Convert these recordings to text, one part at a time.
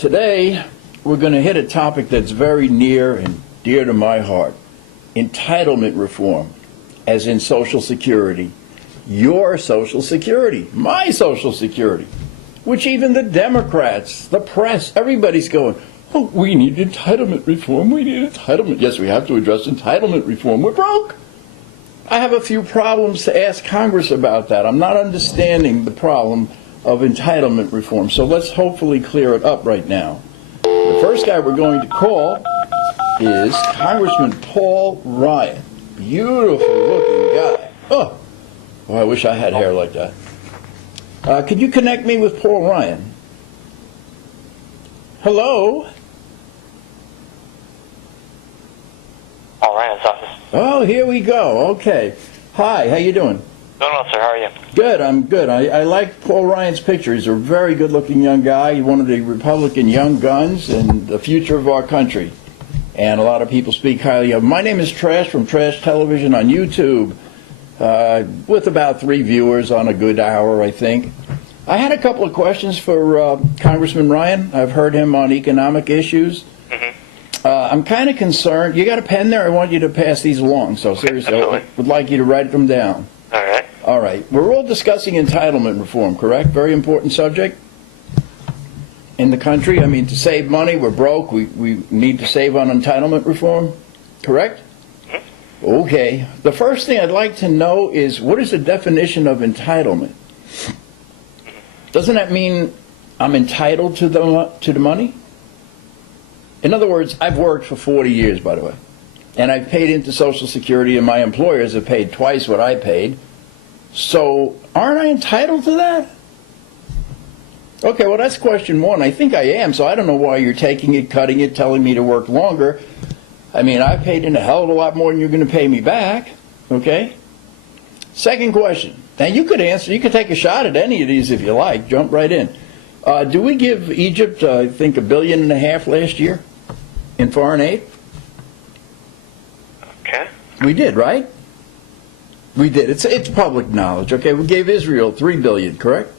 Today, we're going to hit a topic that's very near and dear to my heart. Entitlement reform, as in Social Security. Your Social Security, my Social Security, which even the Democrats, the press, everybody's going, oh, we need entitlement reform, we need entitlement. Yes, we have to address entitlement reform. We're broke. I have a few problems to ask Congress about that. I'm not understanding the problem of entitlement reform, so let's hopefully clear it up right now. The first guy we're going to call is Congressman Paul Ryan. Beautiful looking guy. Oh, I wish I had hair like that. Could you connect me with Paul Ryan? Hello? Paul Ryan's office. Oh, here we go. Okay. Hi, how you doing? Doing well, sir. How are you? Good, I'm good. I like Paul Ryan's picture. He's a very good-looking young guy. He's one of the Republican young guns and the future of our country. And a lot of people speak highly of him. My name is Trash from Trash Television on YouTube, with about 3 viewers on a good hour, I think. I had a couple of questions for Congressman Ryan. I've heard him on economic issues. I'm kind of concerned. You got a pen there? I want you to pass these along. So seriously, I would like you to write them down. All right. All right. We're all discussing entitlement reform, correct? Very important subject in the country. I mean, to save money, we're broke. We need to save on entitlement reform, correct? Okay. The first thing I'd like to know is, what is the definition of entitlement? Doesn't that mean I'm entitled to the money? In other words, I've worked for 40 years, by the way, and I've paid into Social Security, and my employers have paid twice what I paid. So aren't I entitled to that? Okay, well, that's question one. I think I am, so I don't know why you're taking it, cutting it, telling me to work longer. I mean, I paid in a hell of a lot more than you're going to pay me back, okay? Second question. Now, you could answer, you could take a shot at any of these if you like. Jump right in. Do we give Egypt, I think, $1.5 billion last year in foreign aid? Okay. We did, right? We did. It's public knowledge. Okay, we gave Israel $3 billion, correct?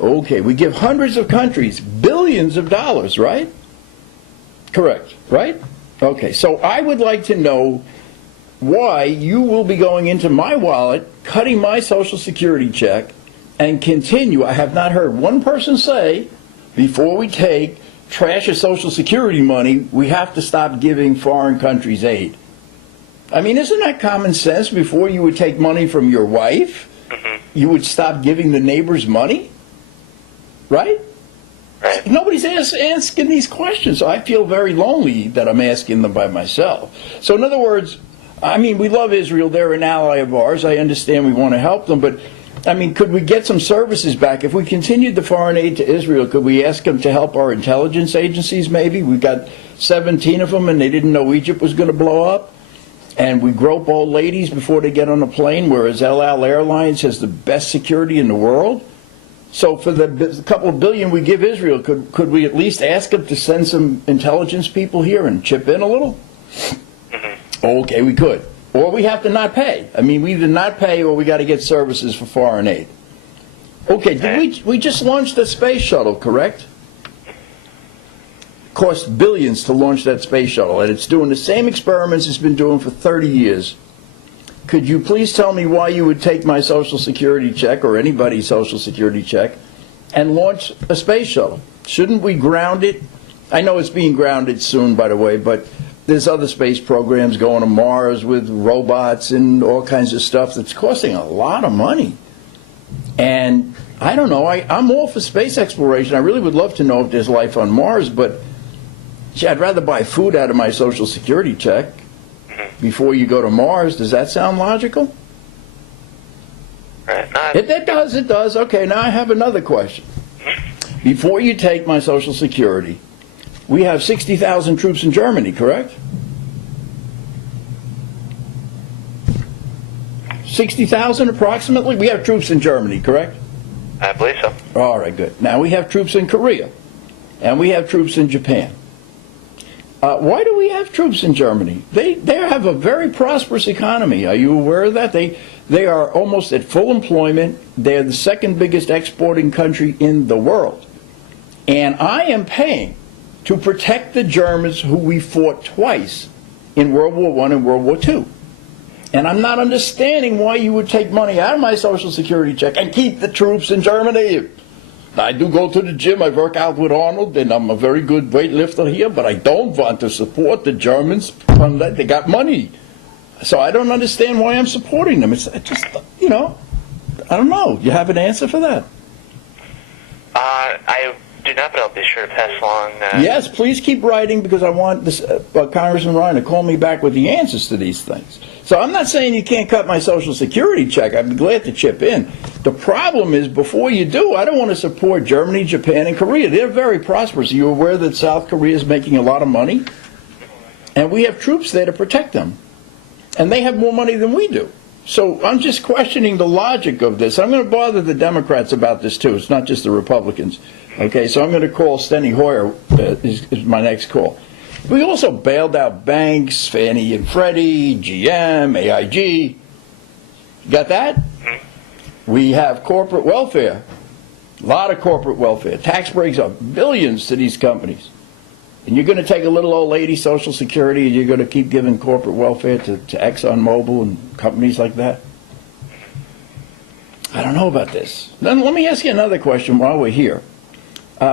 Okay, we give hundreds of countries billions of dollars, right? Correct, right? Okay, so I would like to know why you will be going into my wallet, cutting my Social Security check, and continue. I have not heard one person say, before we take trash of Social Security money, we have to stop giving foreign countries aid. I mean, isn't that common sense? Before you would take money from your wife, you would stop giving the neighbors money? Right? Right. Nobody's asking these questions, so I feel very lonely that I'm asking them by myself. So in other words, I mean, we love Israel. They're an ally of ours. I understand we want to help them, but I mean, could we get some services back? If we continued the foreign aid to Israel, could we ask them to help our intelligence agencies maybe? We've got 17 of them, and they didn't know Egypt was going to blow up. And we grope old ladies before they get on a plane, whereas El Al Airlines has the best security in the world. So for the couple of billion we give Israel, could we at least ask them to send some intelligence people here and chip in a little? Okay, we could. Or we have to not pay. I mean, we either not pay or we got to get services for foreign aid. Okay, we just launched the space shuttle, correct? Cost billions to launch that space shuttle, and it's doing the same experiments it's been doing for 30 years. Could you please tell me why you would take my Social Security check, or anybody's Social Security check, and launch a space shuttle? Shouldn't we ground it? I know it's being grounded soon, by the way, but there's other space programs going to Mars with robots and all kinds of stuff that's costing a lot of money. And I don't know, I'm all for space exploration. I really would love to know if there's life on Mars, but gee, I'd rather buy food out of my Social Security check before you go to Mars. Does that sound logical? Right. It does. Okay, now I have another question. Before you take my Social Security, we have 60,000 troops in Germany, correct? 60,000 approximately? We have troops in Germany, correct? I believe so. All right, good. Now we have troops in Korea, and we have troops in Japan. Why do we have troops in Germany? They have a very prosperous economy. Are you aware of that? They are almost at full employment. They're the second biggest exporting country in the world. And I am paying to protect the Germans who we fought twice in World War I and World War II. And I'm not understanding why you would take money out of my Social Security check and keep the troops in Germany. I do go to the gym, I work out with Arnold, and I'm a very good weightlifter here, but I don't want to support the Germans unless they got money. So I don't understand why I'm supporting them. It's just, I don't know. You have an answer for that? I do not, but I'll be sure to pass along. Yes, please keep writing, because I want this, Congressman Ryan to call me back with the answers to these things. So I'm not saying you can't cut my Social Security check. I'd be glad to chip in. The problem is, before you do, I don't want to support Germany, Japan, and Korea. They're very prosperous. Are you aware that South Korea is making a lot of money? And we have troops there to protect them. And they have more money than we do. So I'm just questioning the logic of this. I'm going to bother the Democrats about this, too. It's not just the Republicans. Okay, so I'm going to call Steny Hoyer, is my next call. We also bailed out banks, Fannie and Freddie, GM, AIG. You got that? We have corporate welfare. A lot of corporate welfare. Tax breaks of billions to these companies. And you're going to take a little old lady Social Security and you're going to keep giving corporate welfare to ExxonMobil and companies like that? I don't know about this. Then let me ask you another question while we're here.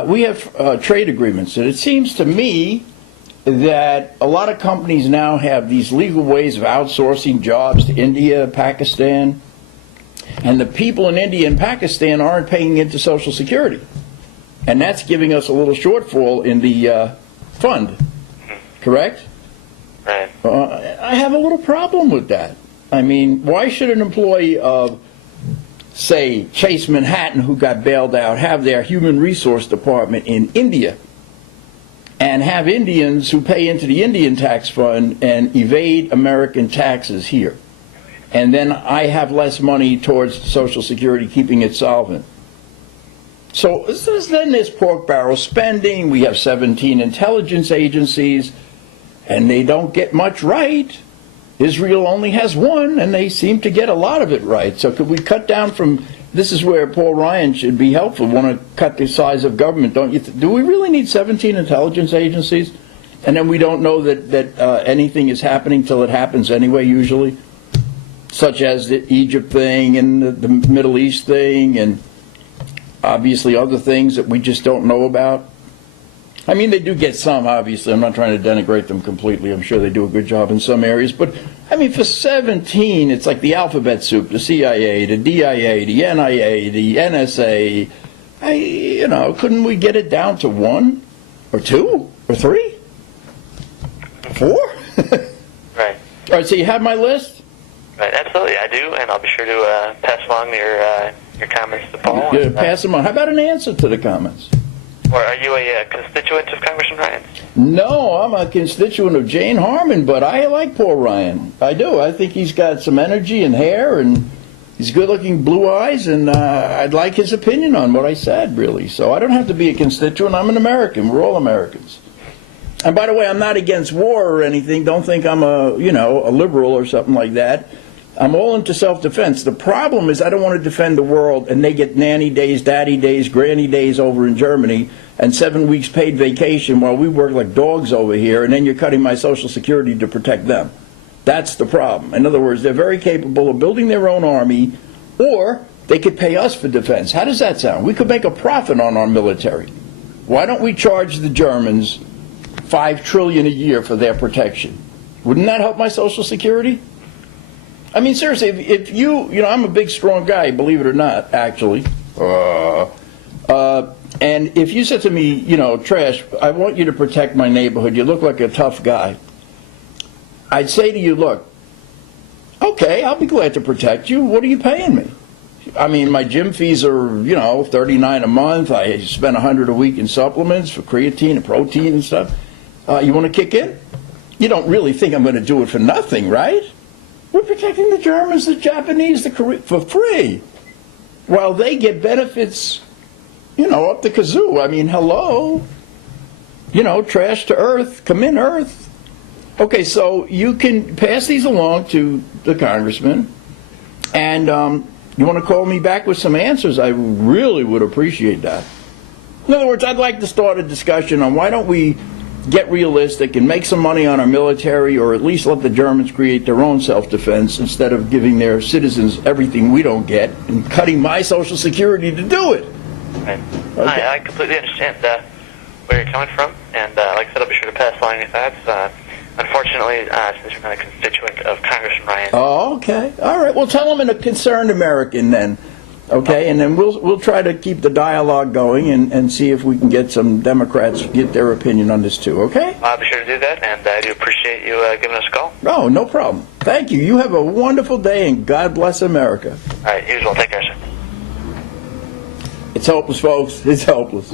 We have trade agreements, and it seems to me that a lot of companies now have these legal ways of outsourcing jobs to India, Pakistan, and the people in India and Pakistan aren't paying into Social Security. And that's giving us a little shortfall in the fund, correct? Right. I have a little problem with that. I mean, why should an employee of, say, Chase Manhattan, who got bailed out, have their human resource department in India and have Indians who pay into the Indian tax fund and evade American taxes here? And then I have less money towards Social Security, keeping it solvent. So then there's pork barrel spending. We have 17 intelligence agencies, and they don't get much right. Israel only has one, and they seem to get a lot of it right. So could we cut down from, this is where Paul Ryan should be helpful, want to cut the size of government, don't you? Do we really need 17 intelligence agencies? And then we don't know that anything is happening till it happens anyway, usually? Such as the Egypt thing and the Middle East thing and obviously other things that we just don't know about. I mean, they do get some, obviously. I'm not trying to denigrate them completely. I'm sure they do a good job in some areas. But, I mean, for 17, it's like the alphabet soup, the CIA, the DIA, the NIA, the NSA. Couldn't we get it down to 1 or 2 or 3? 4? Right. All right, so you have my list? Right, absolutely, I do, and I'll be sure to pass along your comments to Paul. Yeah, pass them on. How about an answer to the comments? Or are you a constituent of Congressman Ryan? No, I'm a constituent of Jane Harmon, but I like Paul Ryan. I do. I think he's got some energy and hair, and he's good-looking blue eyes, and I'd like his opinion on what I said, really. So I don't have to be a constituent. I'm an American. We're all Americans. And by the way, I'm not against war or anything. Don't think I'm a liberal or something like that. I'm all into self-defense. The problem is I don't want to defend the world, and they get nanny days, daddy days, granny days over in Germany, and 7 weeks paid vacation while we work like dogs over here, and then you're cutting my Social Security to protect them. That's the problem. In other words, they're very capable of building their own army, or they could pay us for defense. How does that sound? We could make a profit on our military. Why don't we charge the Germans $5 trillion a year for their protection? Wouldn't that help my Social Security? I mean, seriously, if I'm a big, strong guy, believe it or not, actually. And if you said to me, Trash, I want you to protect my neighborhood. You look like a tough guy. I'd say to you, look, okay, I'll be glad to protect you. What are you paying me? I mean, my gym fees are, $39 a month. I spend $100 a week in supplements for creatine and protein and stuff. You want to kick in? You don't really think I'm going to do it for nothing, right? We're protecting the Germans, the Japanese, the Koreans for free, while they get benefits, up the kazoo. I mean, hello. Trash to Earth, come in Earth. Okay, so you can pass these along to the congressman, and you want to call me back with some answers, I really would appreciate that. In other words, I'd like to start a discussion on why don't we get realistic and make some money on our military, or at least let the Germans create their own self-defense instead of giving their citizens everything we don't get and cutting my Social Security to do it. Right. Okay. I completely understand where you're coming from, and like I said, I'll be sure to pass along your thoughts. Unfortunately, since you're not a constituent of Congressman Ryan. Oh, okay. All right. Well, tell them in a concerned American then. Okay, and then we'll try to keep the dialogue going and see if we can get some Democrats to get their opinion on this too, okay? I'll be sure to do that, and I do appreciate you giving us a call. No, no problem. Thank you. You have a wonderful day, and God bless America. All right, you as well. Take care, sir. It's hopeless, folks. It's hopeless.